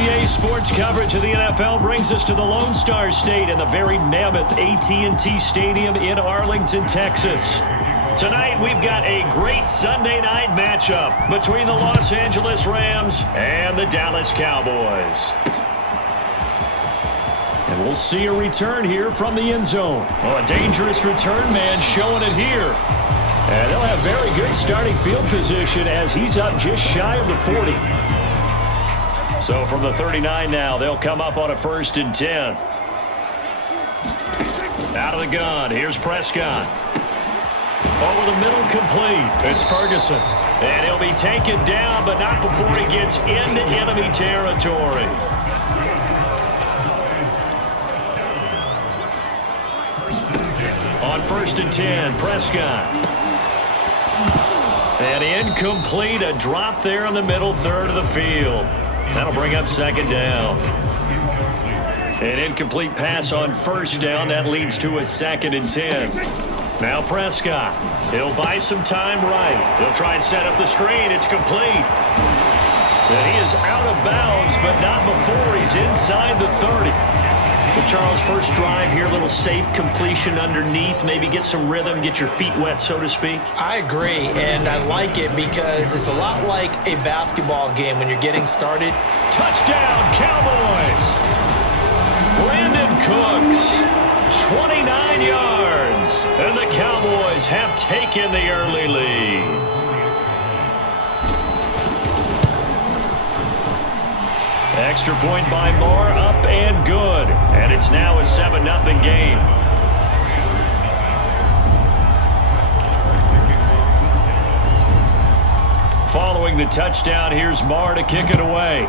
GA Sports coverage of the NFL brings us to the Lone Star State and the very mammoth AT&T Stadium in Arlington, Texas. Tonight, we've got a great Sunday night matchup between the Los Angeles Rams and the Dallas Cowboys. And we'll see a return here from the end zone. Oh, a dangerous return man showing it here. And they'll have very good starting field position as he's up just shy of the 40. So from the 39 now, they'll come up on a 1st and 10. Out of the gun, here's Prescott. Over the middle, complete. It's Ferguson. And he'll be taken down, but not before he gets into enemy territory. On 1st and 10, Prescott. And incomplete, a drop there in the middle third of the field. That'll bring up 2nd down. An incomplete pass on 1st down. That leads to a 2nd and 10. Now Prescott. He'll buy some time right. He'll try and set up the screen. It's complete. And he is out of bounds, but not before he's inside the 30. So Charles, first drive here, a little safe completion underneath, maybe get some rhythm, get your feet wet, so to speak. I agree, and I like it because it's a lot like a basketball game when you're getting started. Touchdown, Cowboys! Brandon Cooks, 29 yards, and the Cowboys have taken the early lead. Extra point by Moore, up and good. And it's now a 7-0 game. Following the touchdown, here's Moore to kick it away.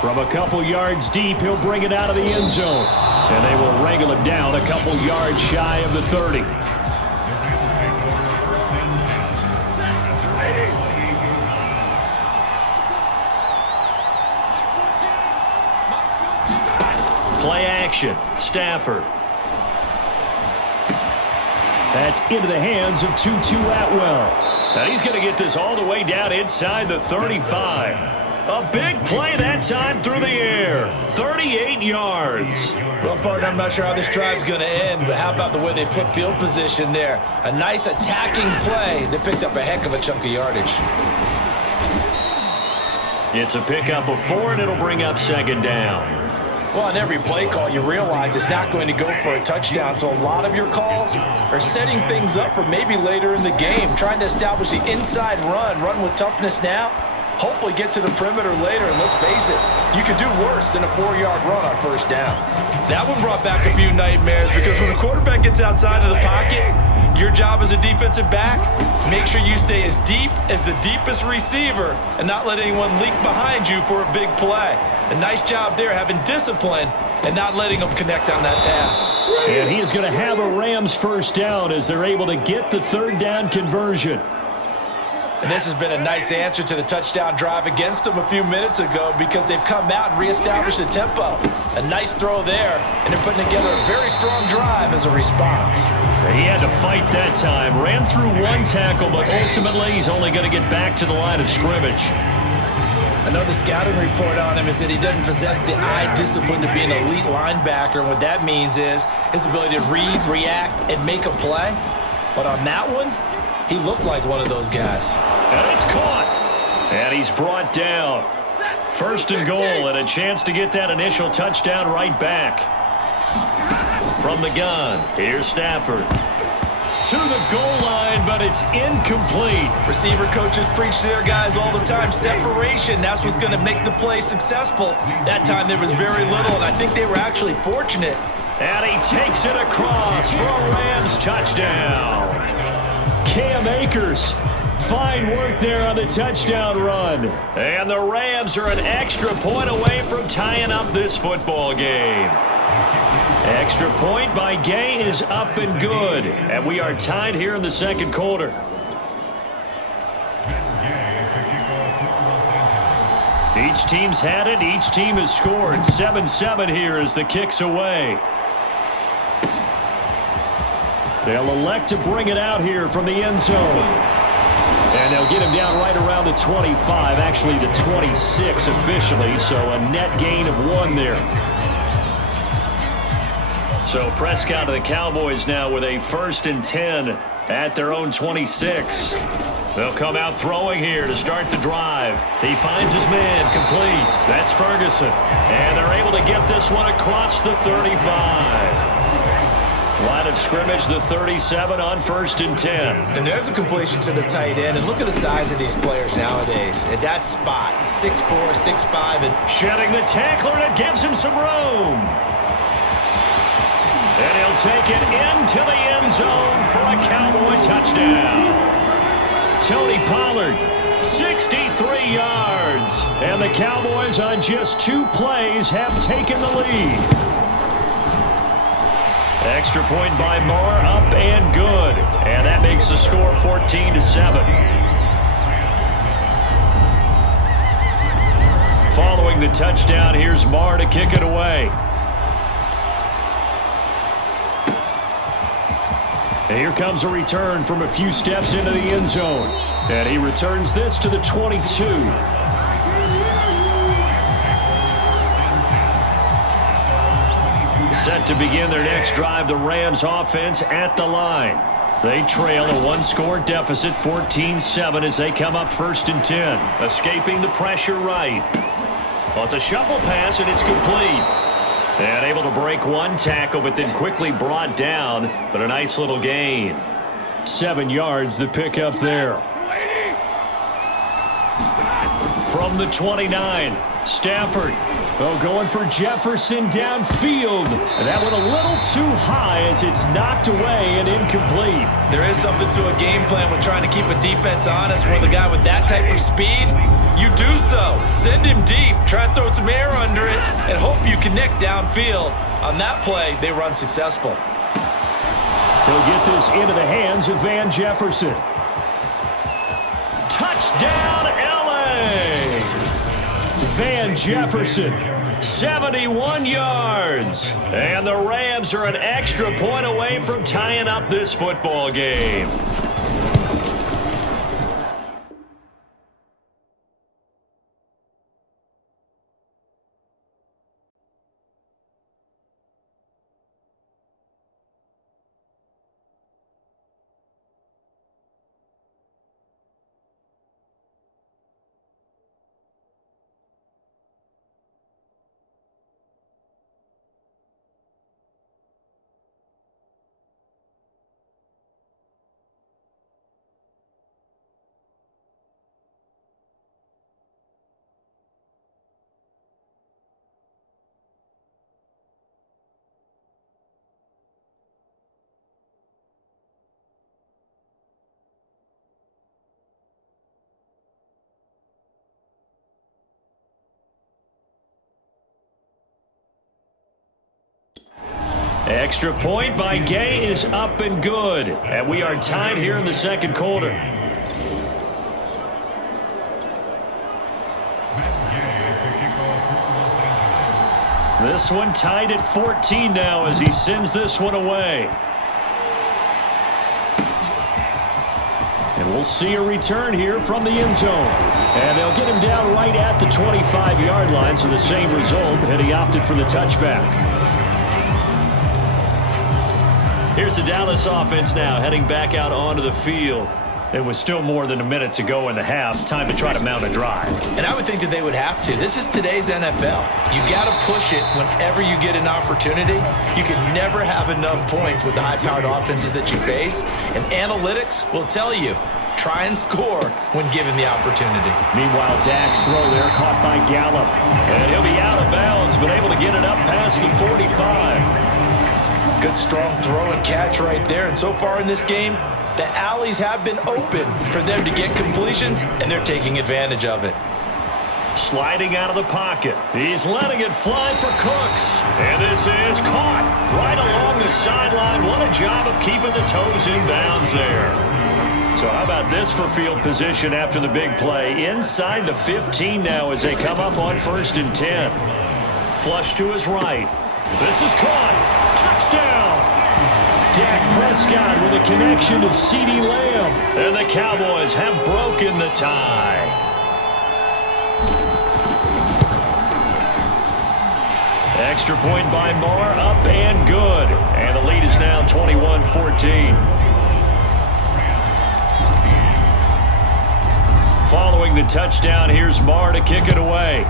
From a couple yards deep, he'll bring it out of the end zone. And they will wrangle him down a couple yards shy of the 30. Play action. Stafford. That's into the hands of Tutu Atwell. Now he's going to get this all the way down inside the 35. A big play that time through the air. 38 yards. Well, partner, I'm not sure how this drive's going to end, but how about the way they flip field position there? A nice attacking play that picked up a heck of a chunk of yardage. It's a pickup of 4, and it'll bring up 2nd down. Well, on every play call, you realize it's not going to go for a touchdown, so a lot of your calls are setting things up for maybe later in the game, trying to establish the inside run with toughness now, hopefully get to the perimeter later, and let's face it, you could do worse than a 4-yard run on 1st down. That one brought back a few nightmares because when a quarterback gets outside of the pocket, your job as a defensive back, make sure you stay as deep as the deepest receiver and not let anyone leak behind you for a big play. A nice job there having discipline and not letting them connect on that pass. And he is going to have a Rams 1st down as they're able to get the 3rd down conversion. And this has been a nice answer to the touchdown drive against them a few minutes ago because they've come out and reestablished the tempo. A nice throw there, and they're putting together a very strong drive as a response. He had to fight that time. Ran through one tackle, but ultimately he's only going to get back to the line of scrimmage. I know the scouting report on him is that he doesn't possess the eye discipline to be an elite linebacker, and what that means is his ability to read, react, and make a play. But on that one, he looked like one of those guys. And it's caught. And he's brought down. 1st and goal, and a chance to get that initial touchdown right back. From the gun, here's Stafford. To the goal line, but it's incomplete. Receiver coaches preach to their guys all the time. Separation, that's what's going to make the play successful. That time there was very little, and I think they were actually fortunate. And he takes it across for a Rams touchdown. Cam Akers. Fine work there on the touchdown run. And the Rams are an extra point away from tying up this football game. Extra point by Gay is up and good. And we are tied here in the 2nd quarter. Each team's had it. Each team has scored. 7-7 here as the kick's away. They'll elect to bring it out here from the end zone. And they'll get him down right around the 25, actually the 26 officially, so a net gain of 1 there. So Prescott of the Cowboys now with a 1st and 10 at their own 26. They'll come out throwing here to start the drive. He finds his man complete. That's Ferguson. And they're able to get this one across the 35. Line of scrimmage, the 37 on 1st and 10. And there's a completion to the tight end. And look at the size of these players nowadays. At that spot, 6'4", 6'5", and shedding the tackler, and it gives him some room. And he'll take it into the end zone for a Cowboy touchdown. Tony Pollard, 63 yards. And the Cowboys on just 2 plays have taken the lead. Extra point by Moore, up and good. And that makes the score 14-7. Following the touchdown, here's Moore to kick it away. And here comes a return from a few steps into the end zone. And he returns this to the 22. Set to begin their next drive, the Rams offense at the line. They trail a 1-score deficit, 14-7, as they come up 1st and 10. Escaping the pressure right. Well, it's a shuffle pass, and it's complete. And able to break 1 tackle, but then quickly brought down. But a nice little gain. 7 yards, the pickup there. From the 29, Stafford. Oh, going for Jefferson downfield. And that one a little too high as it's knocked away and incomplete. there is something to a game plan when trying to keep a defense honest. Where the guy with that type of speed, you do so. Send him deep, try and throw some air under it, and hope you connect downfield. On that play, they run successful. He'll get this into the hands of Van Jefferson. Touchdown, L.A. Van Jefferson, 71 yards. And the Rams are an extra point away from tying up this football game. Extra point by Gay is up and good. And we are tied here in the second quarter. This one tied at 14 now as he sends this one away. And we'll see a return here from the end zone. And they'll get him down right at the 25-yard line, so the same result, and he opted for the touchback. Here's the Dallas offense now heading back out onto the field. It was still more than a minute to go in the half. Time to try to mount a drive. And I would think that they would have to. This is today's NFL. You got to push it whenever you get an opportunity. You can never have enough points with the high-powered offenses that you face. And analytics will tell you, try and score when given the opportunity. Meanwhile, Dak's throw there caught by Gallup. And he'll be out of bounds, but able to get it up past the 45. Good strong throw and catch right there. And so far in this game, the alleys have been open for them to get completions, and they're taking advantage of it. Sliding out of the pocket. He's letting it fly for Cooks. And this is caught right along the sideline. What a job of keeping the toes in bounds there. So how about this for field position after the big play? Inside the 15 now as they come up on 1st and 10. Flush to his right. This is caught. Touchdown! Dak Prescott with a connection to CeeDee Lamb. come, and the Cowboys have broken the tie. Extra point by Marr, up and good. And the lead is now 21-14. Following the touchdown, here's Marr to kick it away.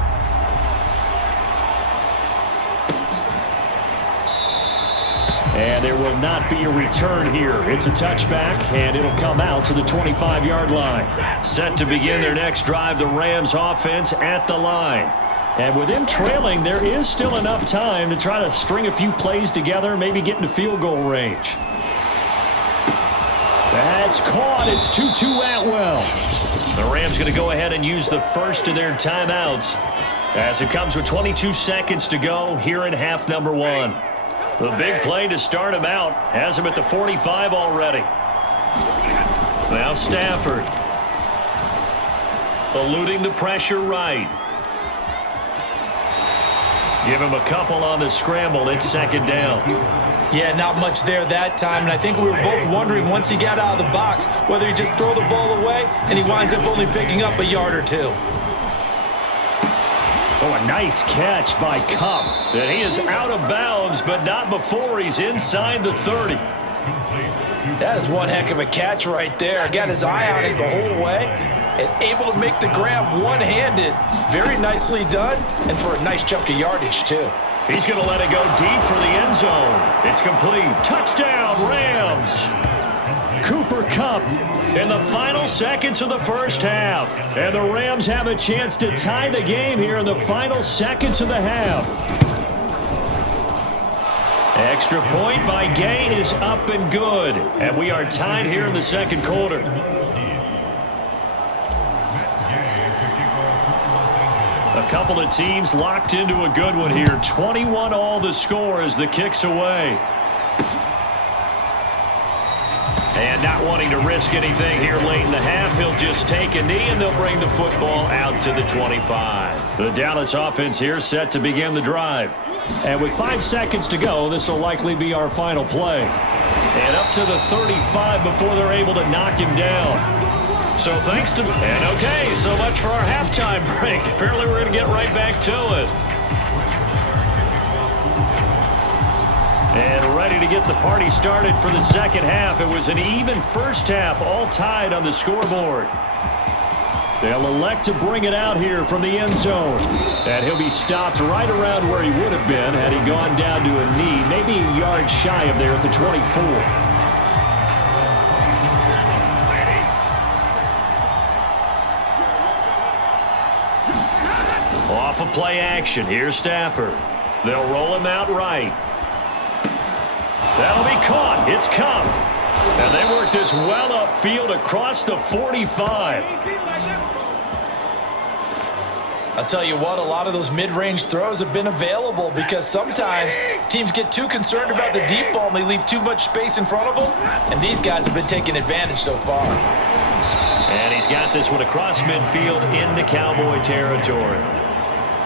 And there will not be a return here. It's a touchback, and it'll come out to the 25-yard line. Set to begin their next drive, the Rams offense at the line. And with them trailing, there is still enough time to try to string a few plays together, maybe get into field goal range. That's caught. It's Tutu Atwell. The Rams going to go ahead and use the first of their timeouts as it comes with 22 seconds to go here in half number one. The big play to start him out has him at the 45 already. Now Stafford. Eluding the pressure right. Give him a couple on the scramble. It's second down. Yeah, not much there that time, and I think we were both wondering once he got out of the box whether he just throw the ball away and he winds up only picking up a yard or two. Oh, a nice catch by Kupp. And he is out of bounds, but not before he's inside the 30. That is one heck of a catch right there. Got his eye on it the whole way and able to make the grab one-handed. Very nicely done, and for a nice chunk of yardage, too. He's going to let it go deep for the end zone. It's complete. Touchdown, Rams. Cooper Kupp in the final seconds of the first half. And the Rams have a chance to tie the game here in the final seconds of the half. Extra point by Gay is up and good. And we are tied here in the second quarter. A couple of teams locked into a good one here. 21 all the score as the kick's away. And not wanting to risk anything here late in the half, he'll just take a knee and they'll bring the football out to the 25. The Dallas offense here set to begin the drive. And with 5 seconds to go, this will likely be our final play. And up to the 35 before they're able to knock him down. So thanks to... And okay, so much for our halftime break. Apparently we're going to get right back to it. And ready to get the party started for the second half. It was an even first half, all tied on the scoreboard. They'll elect to bring it out here from the end zone. And he'll be stopped right around where he would have been had he gone down to a knee, maybe a yard shy of there at the 24. Off of play action, here's Stafford. They'll roll him out right. That'll be caught. It's Kupp. And they work this well upfield across the 45. I'll tell you what, a lot of those mid-range throws have been available because sometimes teams get too concerned about the deep ball and they leave too much space in front of them, and these guys have been taking advantage so far. And he's got this one across midfield into Cowboy territory.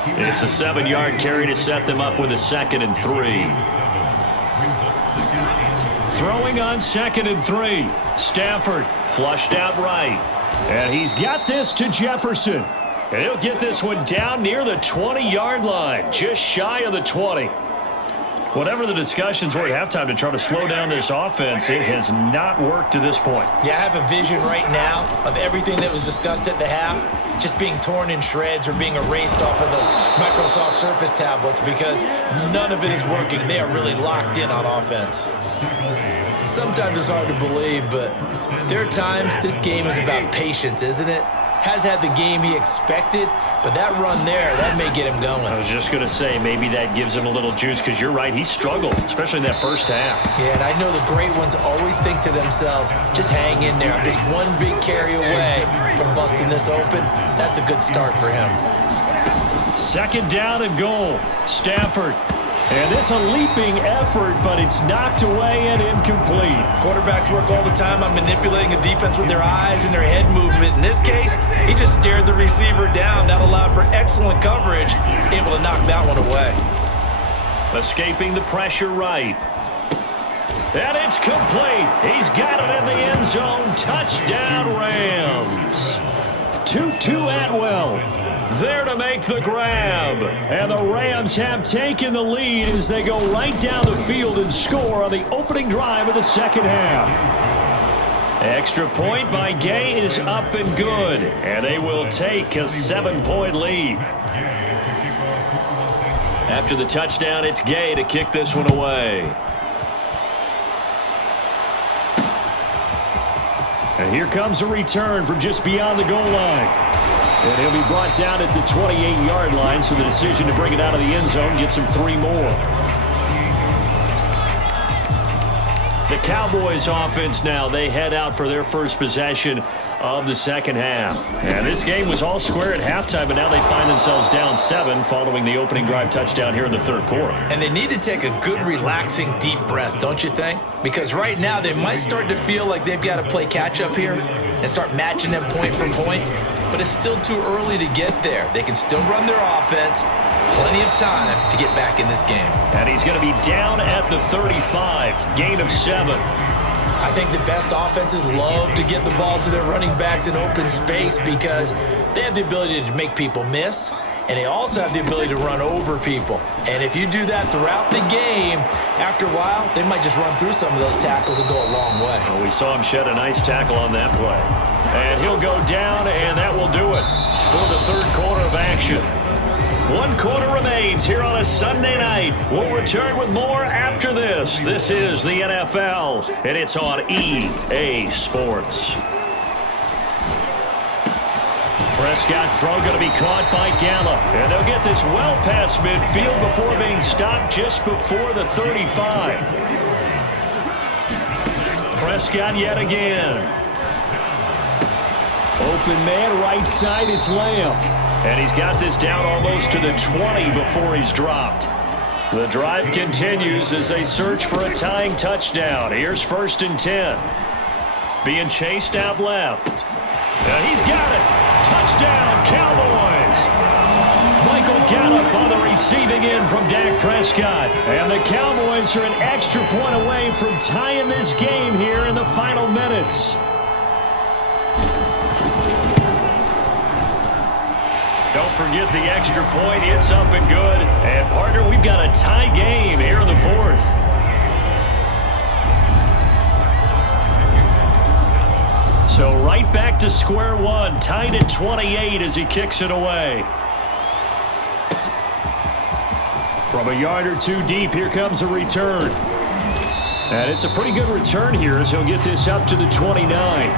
It's a 7-yard carry to set them up with a 2nd and 3. Throwing on 2nd and 3. Stafford flushed out right. And he's got this to Jefferson. And he'll get this one down near the 20-yard line, just shy of the 20. Whatever the discussions were at halftime to try to slow down this offense, it has not worked to this point. Yeah, I have a vision right now of everything that was discussed at the half just being torn in shreds or being erased off of the Microsoft Surface tablets because none of it is working. They are really locked in on offense. Sometimes it's hard to believe, but there are times this game is about patience, isn't it? Has had the game he expected, but that run there, that may get him going. I was just going to say, maybe that gives him a little juice because you're right, he struggled, especially in that first half. Yeah, and I know the great ones always think to themselves, just hang in there. I'm just one big carry away from busting this open. That's a good start for him. 2nd down and goal. Stafford. And this a leaping effort, but it's knocked away and incomplete. Quarterbacks work all the time on manipulating a defense with their eyes and their head movement. In this case, he just stared the receiver down. That allowed for excellent coverage, able to knock that one away. Escaping the pressure right. And it's complete. He's got it in the end zone. Touchdown, Rams. Tutu Atwell there to make the grab. And the Rams have taken the lead as they go right down the field and score on the opening drive of the second half. Extra point by Gay is up and good. And they will take a 7-point lead. After the touchdown, it's Gay to kick this one away. And here comes a return from just beyond the goal line. And he'll be brought down at the 28-yard line, so the decision to bring it out of the end zone gets him 3 more. The Cowboys offense now, they head out for their first possession of the second half. And this game was all square at halftime, but now they find themselves down 7 following the opening drive touchdown here in the third quarter. And they need to take a good, relaxing, deep breath, don't you think? Because right now they might start to feel like they've got to play catch-up here and start matching them point for point. But it's still too early to get there. They can still run their offense. Plenty of time to get back in this game. And he's going to be down at the 35, gain of 7. I think the best offenses love to get the ball to their running backs in open space because they have the ability to make people miss, and they also have the ability to run over people. And if you do that throughout the game, after a while, they might just run through some of those tackles and go a long way. Well, we saw him shed a nice tackle on that play. And he'll go down, and that will do it for the third quarter of action. 1 quarter remains here on a Sunday night. We'll return with more after this. This is the NFL, and it's on EA Sports. Prescott's throw going to be caught by Gallup. And they'll get this well past midfield before being stopped just before the 35. Prescott yet again. Open man, right side, it's Lamb. And he's got this down almost to the 20 before he's dropped. The drive continues as they search for a tying touchdown. Here's 1st and 10. Being chased out left. And he's got it. Touchdown, Cowboys. Michael Gallup on the receiving end from Dak Prescott. And the Cowboys are an extra point away from tying this game here in the final minutes. Don't forget the extra point. It's up and good. And, partner, we've got a tie game here in the fourth. So right back to square one. Tied at 28 as he kicks it away. From a yard or two deep, here comes a return. And it's a pretty good return here as he'll get this up to the 29.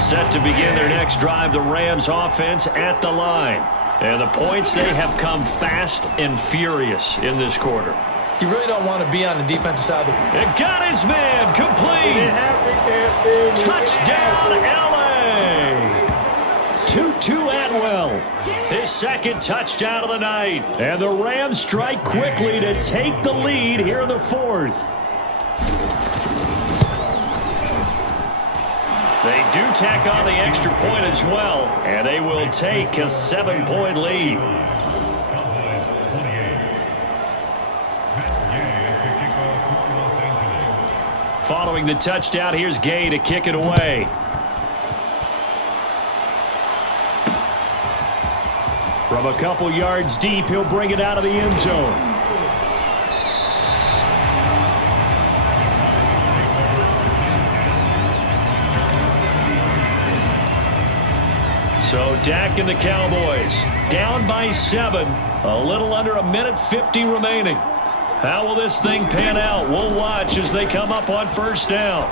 Set to begin their next drive, the Rams offense at the line. And the points, they have come fast and furious in this quarter. You really don't want to be on the defensive side of the ball. It got his man complete. Touchdown, LA. Tutu Atwell, his second touchdown of the night. And the Rams strike quickly to take the lead here in the fourth. They do tack on the extra point as well, and they will take a 7-point lead. Following the touchdown, here's Gay to kick it away. From a couple yards deep, he'll bring it out of the end zone. So Dak and the Cowboys down by 7. A little under a minute 50 remaining. How will this thing pan out? We'll watch as they come up on first down.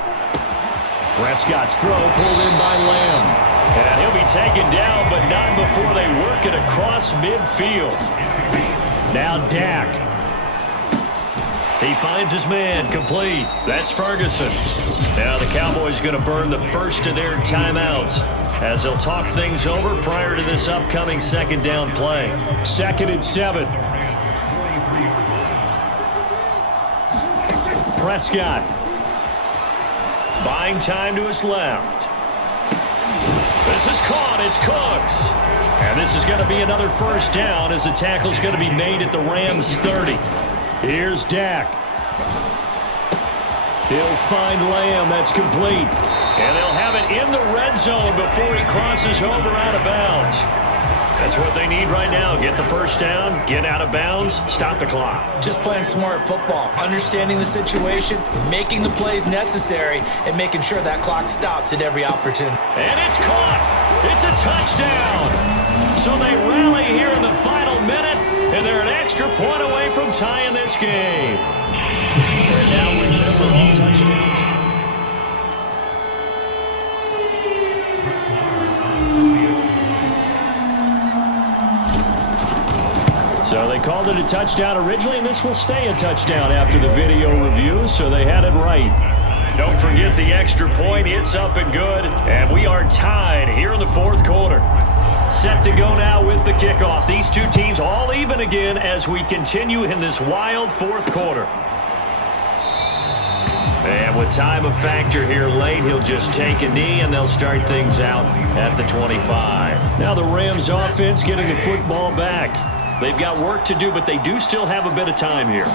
Prescott's throw pulled in by Lamb. And he'll be taken down, but not before they work it across midfield. Now Dak. He finds his man complete. That's Ferguson. Now the Cowboys going to burn the first of their timeouts as they'll talk things over prior to this upcoming second down play. 2nd and 7. Prescott buying time to his left. This is caught. It's Cooks. And this is going to be another first down as the tackle is going to be made at the Rams 30. Here's Dak. He'll find Lamb. That's complete. And they'll have it in the red zone before he crosses over out of bounds. That's what they need right now. Get the first down, get out of bounds, stop the clock. Just playing smart football, understanding the situation, making the plays necessary, and making sure that clock stops at every opportunity. And it's caught. It's a touchdown. So they rally here in the final minute, and they're an extra point away from tying this game. And now remember all touchdowns. So they called it a touchdown originally, and this will stay a touchdown after the video review, so they had it right. Don't forget the extra point. It's up and good, and we are tied here in the fourth quarter. Set to go now with the kickoff. These two teams all even again as we continue in this wild fourth quarter. And with time a factor here late, he'll just take a knee, and they'll start things out at the 25. Now the Rams offense getting the football back. They've got work to do, but they do still have a bit of time here.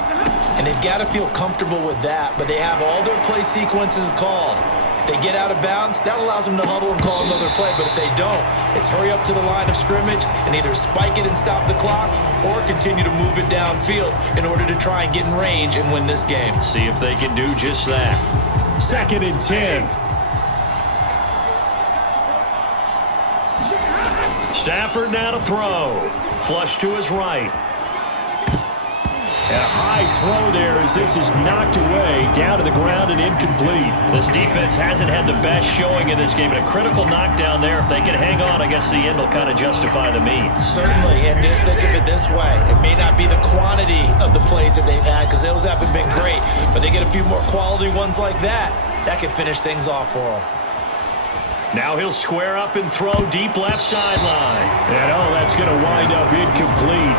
And they've got to feel comfortable with that, but they have all their play sequences called. If they get out of bounds, that allows them to huddle and call another play, but if they don't, it's hurry up to the line of scrimmage and either spike it and stop the clock or continue to move it downfield in order to try and get in range and win this game. See if they can do just that. 2nd and 10. Stafford now to throw. Flush to his right. And a high throw there as this is knocked away, down to the ground and incomplete. This defense hasn't had the best showing in this game, but a critical knockdown there. If they can hang on, I guess the end will kind of justify the means. Certainly, and just think of it this way. It may not be the quantity of the plays that they've had because those haven't been great, but they get a few more quality ones like that. That can finish things off for them. Now he'll square up and throw deep left sideline. And that's going to wind up incomplete.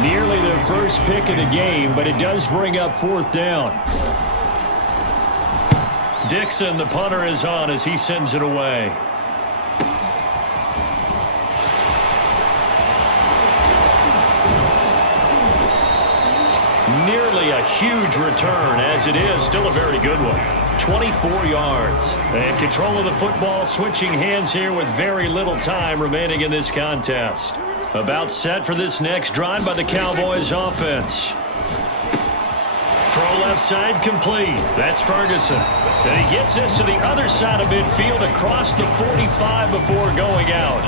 Nearly their first pick of the game, but it does bring up 4th down. Dixon, the punter, is on as he sends it away. Nearly a huge return, as it is still a very good one. 24 yards. And control of the football, switching hands here with very little time remaining in this contest. About set for this next drive by the Cowboys offense. Throw left side complete. That's Ferguson. And he gets this to the other side of midfield across the 45 before going out.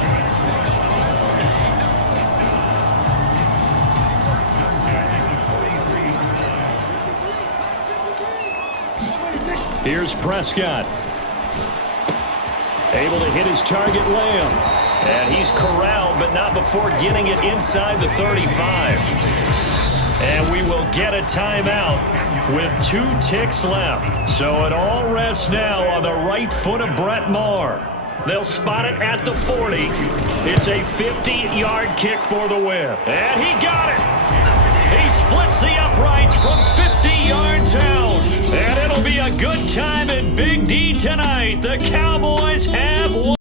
Here's Prescott. Able to hit his target, Lamb. And he's corralled, but not before getting it inside the 35. And we will get a timeout with 2 ticks left. So it all rests now on the right foot of Brett Maher. They'll spot it at the 40. It's a 50-yard kick for the win. And he got it. He splits the uprights from 50 yards out. And it'll be a good time in Big D tonight. The Cowboys have won.